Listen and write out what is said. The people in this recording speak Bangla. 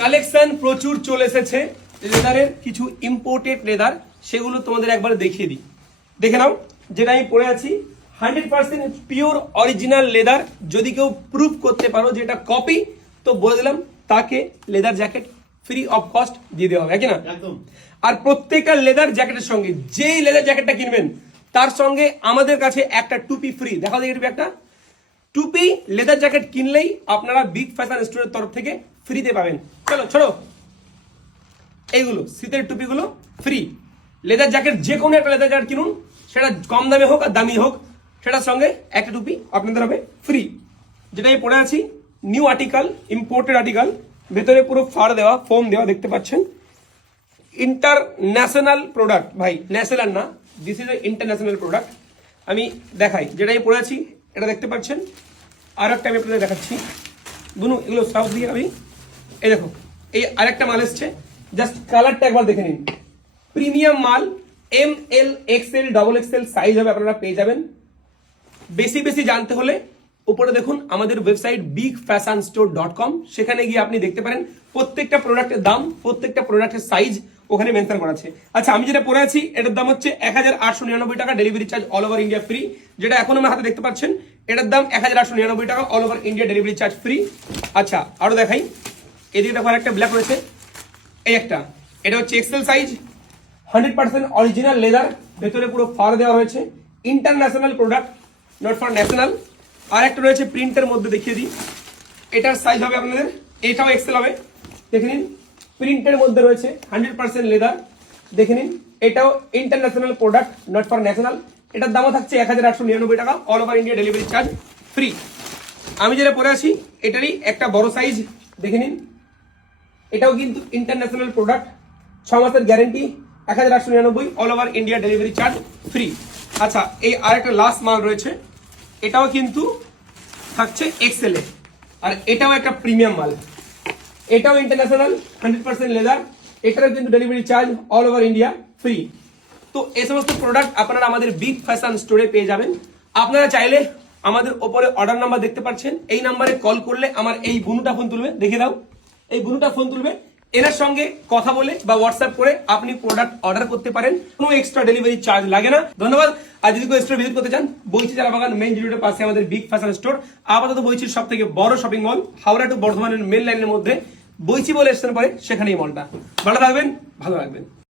কালেকশন প্রচুর চলে এসেছে লেদারের, কিছু ইম্পোর্টেড লেদার, সেগুলো তোমাদের একবার দেখিয়ে দিই। দেখে নাও, যেটা আমি পরে আছি 100% পিওর অরিজিনাল লেদার। যদি কেউ প্রুফ করতে পারো যে এটা কপি, তো বলে দিলাম তাকে leather jacket free of cost দিয়ে দেওয়া হবে, না? একদম। আর প্রত্যেকটা লেদার জ্যাকেটের সঙ্গে, যেই লেদার জ্যাকেটটা কিনবেন তার সঙ্গে আমাদের কাছে একটা টুপি ফ্রি। দেখা যায় টুপি, একটা টুপি লেদার জ্যাকেট কিনলেই আপনারা বিগ ফ্যাশন স্টোরের তরফ থেকে ফ্রিতে পাবেন। চলো ছোড়ো, এইগুলো শীতের টুপিগুলো ফ্রি। লেদার জ্যাকেট, যে কোনো একটা লেদার জ্যাকেট কিনুন, সেটা কম দামে হোক আর দামি হোক, সেটার সঙ্গে একটা টুপি আপনাদের হবে ফ্রি। যেটা আমি পরে আছি নিউ আর্টিকেল, ইম্পোর্টেড আর্টিকেল, ভেতরে পুরো ফাড় দেওয়া, ফোম দেওয়া, দেখতে পাচ্ছেন। ইন্টারন্যাশনাল প্রোডাক্ট ভাই, ন্যাশনাল না, this is a international product. আমি দেখাই, যেটা আমি পরে আছি এটা দেখতে পাচ্ছেন। আর একটা আমি আপনাদের দেখাচ্ছি, বুনু এগুলো সব দিয়ে আমি, এই দেখো এই আরেকটা মাল এসছে, জাস্ট কালারটা একবার দেখে নিন। প্রিমিয়াম মাল, ML XL XXL সাইজ হবে, আপনারা পেয়ে যাবেন। বেশি বেশি জানতে হলে উপরে দেখুন আমাদের ওয়েবসাইট bigfashionstore.com, সেখানে গিয়ে আপনি দেখতে পারেন প্রত্যেকটা প্রোডাক্টের দাম, প্রত্যেকটা প্রোডাক্টের সাইজ ওখানে মেনশন করা আছে। আচ্ছা, আমি যেটা পরে আছি এটার দাম হচ্ছে 1899 টাকা, delivery charge all over India free. যেটা এখন আমার হাতে দেখতে পাচ্ছেন এটার দাম 1899 টাকা, all over India delivery charge free. আচ্ছা, আরো দেখাই, এদিকে দেখো একটা ব্ল্যাক রয়েছে, এই একটা, এটা হচ্ছে এক্সেল সাইজ, 100% অরিজিনাল লেদার, ভেতরে পুরো ফার দেওয়া হয়েছে, international product, not for national. আর একটা রয়েছে প্রিন্টের মধ্যে, দেখিয়ে দিই, এটার সাইজ হবে আপনাদের, এটাও এক্সেল হবে, দেখে নিন। প্রিন্টের মধ্যে রয়েছে 100% লেদার, দেখে নিন। এটাও international product, not for national. এটার দামও থাকছে 1899 টাকা, all over India delivery charge free. আমি যেটা পরে আছি এটারই একটা বড় সাইজ, দেখে নিন। এটাও কিন্তু ইন্টারন্যাশনাল প্রোডাক্ট, 6 মাসের guarantee, 1899, all over India delivery charge free. আচ্ছা, এই আরেকটা লাস্ট মাল রয়েছে, এটাও কিন্তু থাকছে এক্সেল এ, আর এটাও একটা প্রিমিয়াম মাল, এটাও ইন্টারন্যাশনাল 100% লেদার, এটারও কিন্তু delivery charge all over India free. তো এই সমস্ত প্রোডাক্ট আপনারা আমাদের বিগ ফ্যাশন স্টোরে পেয়ে যাবেন। আপনারা চাইলে আমাদের ওপরে অর্ডার নাম্বার দেখতে পাচ্ছেন, এই নাম্বারে কল করলে আমার এই বুনুটা ফোন তুলবে, দেখে দাও, এই বুনুটা ফোন তুলবে, এনার সঙ্গে কথা বলে বা হোয়াটসঅ্যাপ করে আপনি প্রোডাক্ট অর্ডার করতে পারেন, কোনো এক্সট্রা ডেলিভারি চার্জ লাগে না। ধন্যবাদ। আর যদি কেউ স্টোর ভিজিট করতে চান, বইচি চারাবাগান মেইন রোডের পাশে আমাদের বিগ ফ্যাশন স্টোর, আপাতত বইচির সব থেকে বড় শপিং মল, হাওড়া টু বর্ধমানের মেন লাইনের মধ্যে বইচি বলে স্টেশন পরে, সেখানেই মলটা। ভালো থাকবেন, ভালো রাখবেন।